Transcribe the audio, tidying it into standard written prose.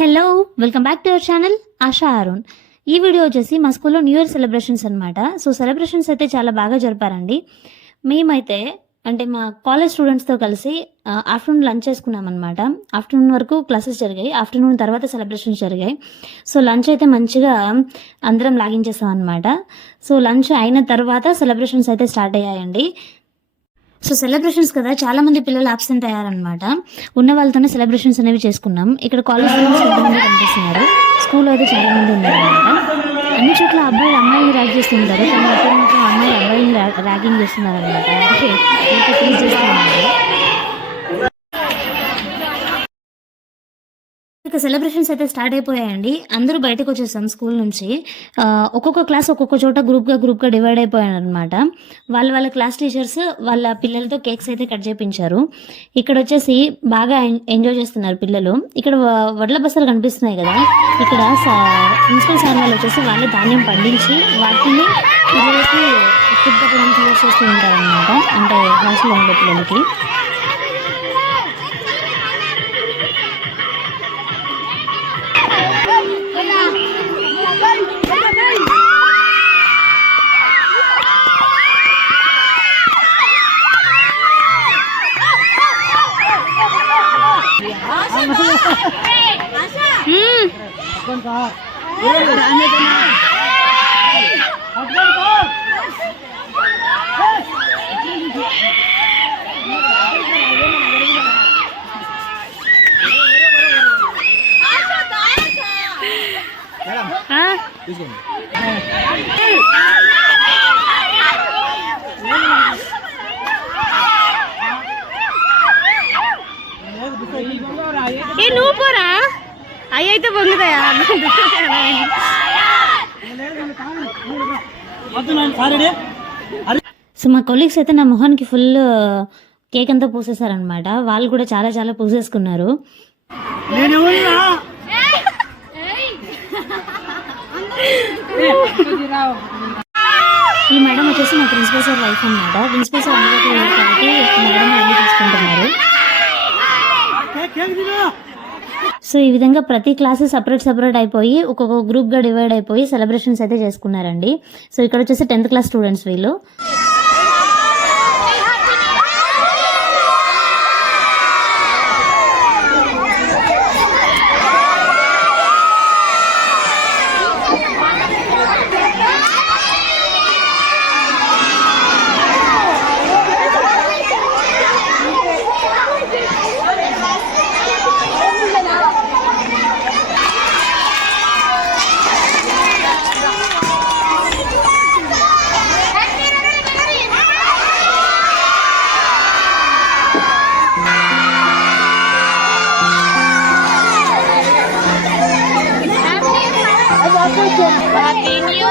Hello, welcome back to our channel ASHA Arun. ఈ video వచ్చేసి మా స్కూల్లో న్యూ ఇయర్ సెలబ్రేషన్స్ అనమాట. సో సెలబ్రేషన్స్ అయితే చాలా బాగా జరిపారండి. మేమైతే అంటే మా కాలేజ్ స్టూడెంట్స్తో కలిసి ఆఫ్టర్నూన్ లంచ్ చేసుకున్నాం అనమాట. ఆఫ్టర్నూన్ వరకు క్లాసెస్ జరిగాయి, ఆఫ్టర్నూన్ తర్వాత సెలబ్రేషన్స్ జరిగాయి. సో లంచ్ అయితే మంచిగా అందరం లాగించేసాం అనమాట. సో లంచ్ అయిన తర్వాత సెలబ్రేషన్స్ అయితే స్టార్ట్ అయ్యాయండి. సో సెలబ్రేషన్స్ కదా, చాలా మంది పిల్లలు అబ్సెంట్ అయ్యారనమాట. ఉన్న వాళ్ళతోనే సెలబ్రేషన్స్ అనేవి చేసుకున్నాం. ఇక్కడ కాలేజ్ స్టూడెంట్స్ ఎంతమంది కనిపిస్తున్నారు, స్కూల్ అయితే చాలా మంది ఉన్నారనమాట. అన్ని చోట్ల అబ్బాయిలు అమ్మాయిని ర్యాగ్ చేస్తుంటారు, కానీ ఇక్కడ మాత్రం అమ్మాయిలు అబ్బాయిని ర్యాగింగ్ చేస్తున్నారు అనమాట. అంటే ఇంకా ఫీల్ చేస్తున్నారు. ఇక సెలబ్రేషన్స్ అయితే స్టార్ట్ అయిపోయాయండి. అందరూ బయటకు వచ్చేసాం స్కూల్ నుంచి. ఒక్కొక్క క్లాస్ ఒక్కొక్క చోట గ్రూప్గా డివైడ్ అయిపోయారు అనమాట. వాళ్ళ క్లాస్ టీచర్స్ వాళ్ళ పిల్లలతో కేక్స్ అయితే కట్ చేయించారు. ఇక్కడ వచ్చేసి బాగా ఎంజాయ్ చేస్తున్నారు పిల్లలు. ఇక్కడ వడ్ల బస్తాలు కనిపిస్తున్నాయి కదా, ఇక్కడ ప్రిన్సిపల్ సార్ వాళ్ళు వచ్చేసి వాళ్ళే ధాన్యం పండించి వాటిని పిల్లలకి ఫుడ్ పెట్టడానికి యూజ్ చేస్తూ ఉంటారు అనమాట. అంటే హాస్టల్లో ఉండే పిల్లలకి. నువ్వు పోరా, అవి అయితే పొంగుతాయా? సో మా కొలీగ్స్ అయితే నా మొహానికి ఫుల్ కేక్ అంతా పూసేశారనమాట. వాళ్ళు కూడా చాలా చాలా పూసేసుకున్నారు. ఈ మేడం వచ్చేసి మా ప్రిన్సిపల్ సార్ వైఫ్ అనమాట. ప్రిన్సిపల్ సార్ అందుబాటులో కాబట్టి మేడం అన్ని తీసుకుంటున్నారు. సో ఈ విధంగా ప్రతి క్లాసు సపరేట్ అయిపోయి ఒక్కొక్క గ్రూప్గా డివైడ్ అయిపోయి సెలబ్రేషన్స్ అయితే చేసుకున్నారండి. సో ఇక్కడ వచ్చేసి 10th క్లాస్ స్టూడెంట్స్ వీళ్ళు. Happy New